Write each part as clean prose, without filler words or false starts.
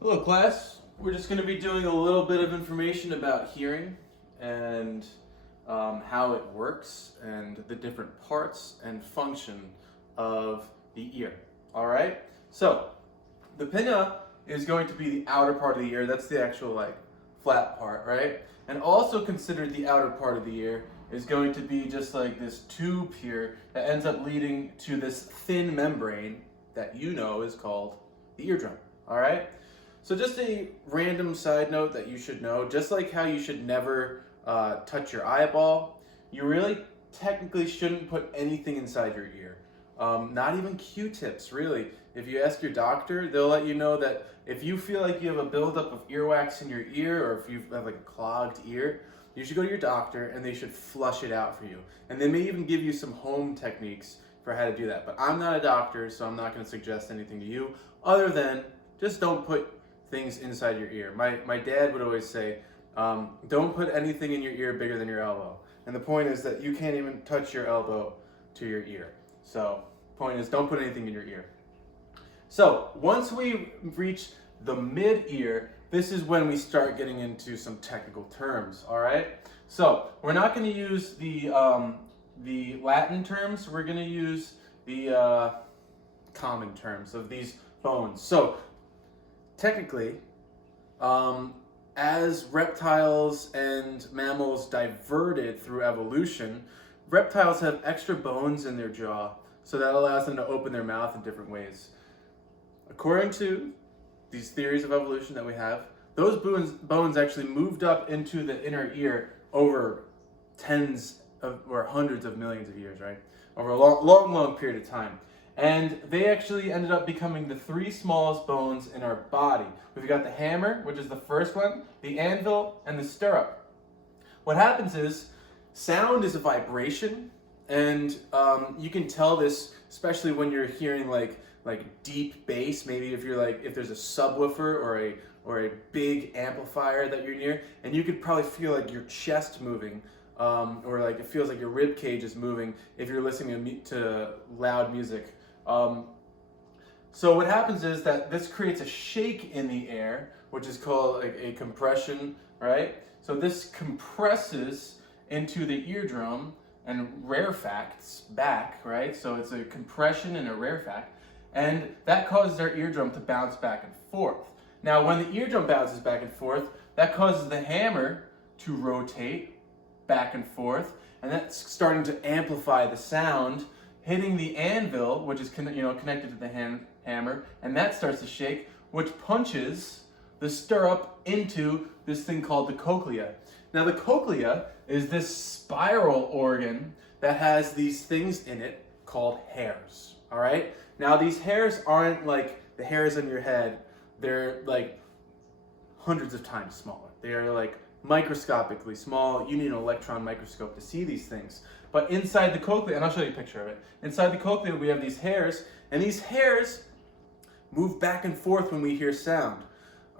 Hello class, we're just going to be doing a little bit of information about hearing and how it works and the different parts and function of the ear. Alright, so the pinna is going to be the outer part of the ear, that's the actual flat part, right? And also considered the outer part of the ear is going to be just like this tube here that ends up leading to this thin membrane that you know is called the eardrum. Alright? So just a random side note that you should know, just like how you should never touch your eyeball, you really technically shouldn't put anything inside your ear. Not even Q-tips, really. If you ask your doctor, they'll let you know that if you feel like you have a buildup of earwax in your ear, or if you have like a clogged ear, you should go to your doctor and they should flush it out for you. And they may even give you some home techniques for how to do that. But I'm not a doctor, so I'm not going to suggest anything to you other than just don't put things inside your ear. My dad would always say, don't put anything in your ear bigger than your elbow. And the point is that you can't even touch your elbow to your ear. So, point is, don't put anything in your ear. So, once we reach the mid-ear, this is when we start getting into some technical terms, all right? So, we're not going to use the Latin terms, we're going to use the common terms of these bones. So, technically, as reptiles and mammals diverted through evolution, reptiles have extra bones in their jaw, so that allows them to open their mouth in different ways. According to these theories of evolution that we have, those bones actually moved up into the inner ear over tens of or hundreds of millions of years, right? Over a long period of time. And they actually ended up becoming the three smallest bones in our body. We've got the hammer, which is the first one, the anvil, and the stirrup. What happens is, sound is a vibration, and you can tell this, especially when you're hearing like deep bass. Maybe if there's a subwoofer or a big amplifier that you're near, and you could probably feel like your chest moving. Or like it feels like your rib cage is moving if you're listening to loud music. So what happens is that this creates a shake in the air, which is called a compression, right? So this compresses into the eardrum and rarefacs back, right? So it's a compression and a rarefact, and that causes our eardrum to bounce back and forth. Now, when the eardrum bounces back and forth, that causes the hammer to rotate back and forth, and that's starting to amplify the sound, hitting the anvil, which is connected to the hammer, and that starts to shake, which punches the stirrup into this thing called the cochlea. Now, the cochlea is this spiral organ that has these things in it called hairs. All right. Now, these hairs aren't like the hairs on your head; they're like hundreds of times smaller. They are like microscopically small. You need an electron microscope to see these things. But inside the cochlea, and I'll show you a picture of it. Inside the cochlea, we have these hairs, and these hairs move back and forth when we hear sound.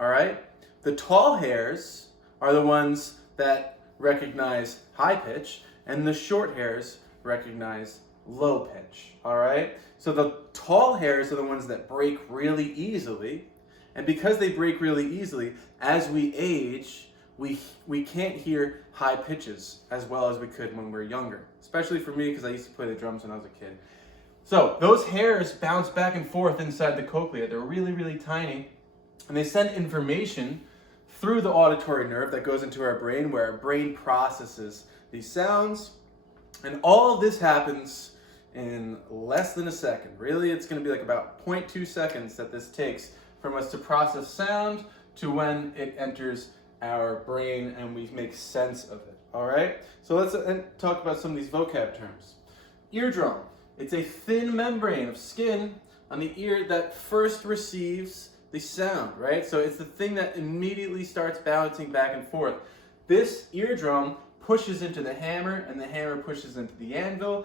All right? The tall hairs are the ones that recognize high pitch, and the short hairs recognize low pitch. All right? So the tall hairs are the ones that break really easily, and because they break really easily, as we age, we can't hear high pitches as well as we could when we were younger, especially for me because I used to play the drums when I was a kid. So those hairs bounce back and forth inside the cochlea. They're really, really tiny, and they send information through the auditory nerve that goes into our brain, where our brain processes these sounds, and all of this happens in less than a second. Really, it's going to be like about 0.2 seconds that this takes from us to process sound to when it enters our brain and we make sense of it. All right, so let's talk about some of these vocab terms. Eardrum. It's a thin membrane of skin on the ear that first receives the sound, right? So it's the thing that immediately starts bouncing back and forth. This eardrum pushes into the hammer, and the hammer pushes into the anvil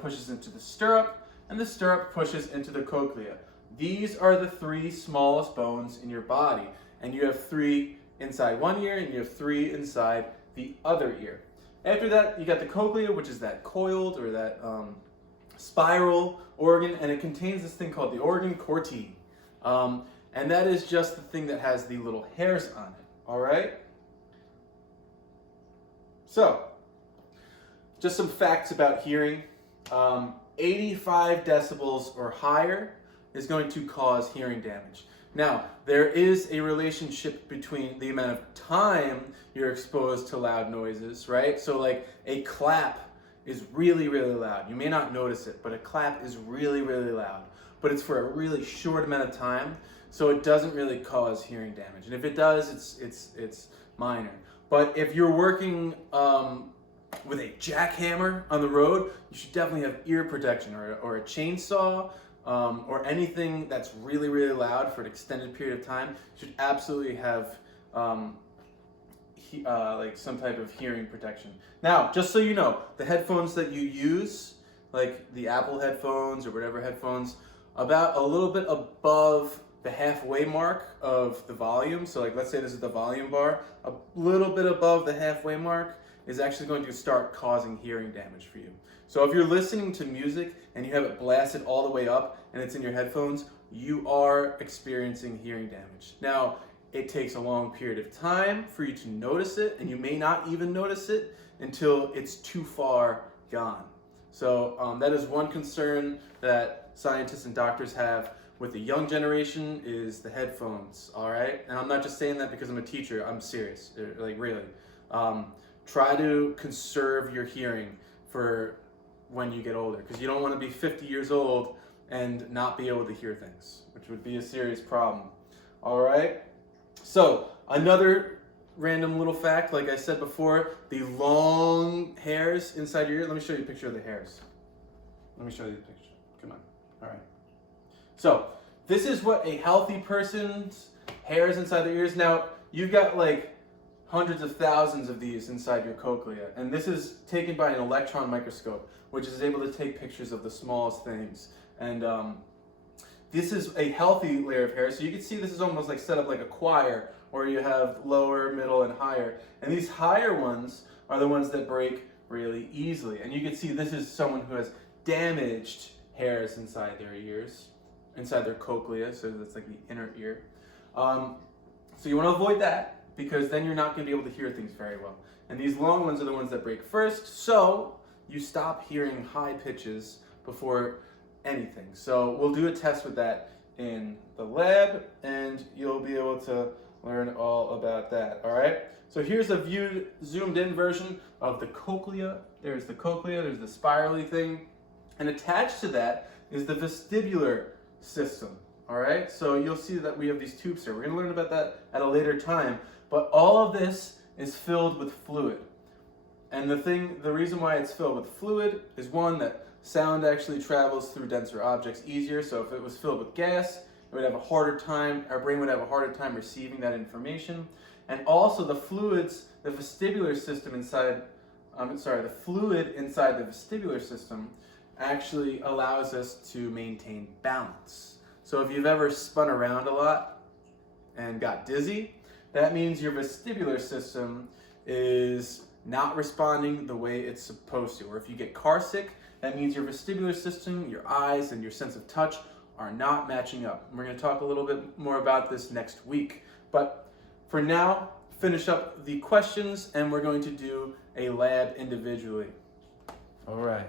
pushes into the stirrup, and the stirrup pushes into the cochlea. These are the three smallest bones in your body, and you have three inside one ear, and you have three inside the other ear. After that, you got the cochlea, which is that coiled or that spiral organ, and it contains this thing called the organ corti. and that is just the thing that has the little hairs on it, all right? So, just some facts about hearing. 85 decibels or higher is going to cause hearing damage. Now, there is a relationship between the amount of time you're exposed to loud noises, right? So like a clap is really, really loud. You may not notice it, but a clap is really, really loud. But it's for a really short amount of time, so it doesn't really cause hearing damage. And if it does, it's minor. But if you're working with a jackhammer on the road, you should definitely have ear protection, or a chainsaw, or anything that's really, really loud for an extended period of time. You should absolutely have like some type of hearing protection. Now, just so you know, the headphones that you use, like the Apple headphones or whatever headphones, about a little bit above the halfway mark of the volume, so like let's say this is the volume bar, a little bit above the halfway mark is actually going to start causing hearing damage for you. So if you're listening to music and you have it blasted all the way up and it's in your headphones, you are experiencing hearing damage. Now, it takes a long period of time for you to notice it, and you may not even notice it until it's too far gone. So that is one concern that scientists and doctors have with the young generation, is the headphones, all right? And I'm not just saying that because I'm a teacher, I'm serious, like really. Try to conserve your hearing for when you get older, because you don't want to be 50 years old and not be able to hear things, which would be a serious problem, all right? So another random little fact, like I said before, the long hairs inside your ear. Let me show you a picture of the hairs. Let me show you the picture. Come on. All right. So this is what a healthy person's hairs inside their ears. Now, you've got like hundreds of thousands of these inside your cochlea, and this is taken by an electron microscope, which is able to take pictures of the smallest things. And this is a healthy layer of hair. So you can see this is almost like set up like a choir, where you have lower, middle, and higher. And these higher ones are the ones that break really easily. And you can see this is someone who has damaged hairs inside their ears, inside their cochlea, so that's like the inner ear. So you want to avoid that, because then you're not going to be able to hear things very well. And these long ones are the ones that break first, so you stop hearing high pitches before anything. So we'll do a test with that in the lab, and you'll be able to learn all about that, all right? So here's a zoomed in version of the cochlea. There's the cochlea, there's the spirally thing, and attached to that is the vestibular system, all right? So you'll see that we have these tubes here. We're gonna learn about that at a later time, but all of this is filled with fluid. And the reason why it's filled with fluid is, one, that sound actually travels through denser objects easier. So if it was filled with gas, it would have a harder time, our brain would have a harder time receiving that information. And also the fluids, the vestibular system inside, the fluid inside the vestibular system actually allows us to maintain balance. So if you've ever spun around a lot and got dizzy, that means your vestibular system is not responding the way it's supposed to. Or if you get car sick, that means your vestibular system, your eyes, and your sense of touch are not matching up. We're going to talk a little bit more about this next week. But for now, finish up the questions, and we're going to do a lab individually. All right.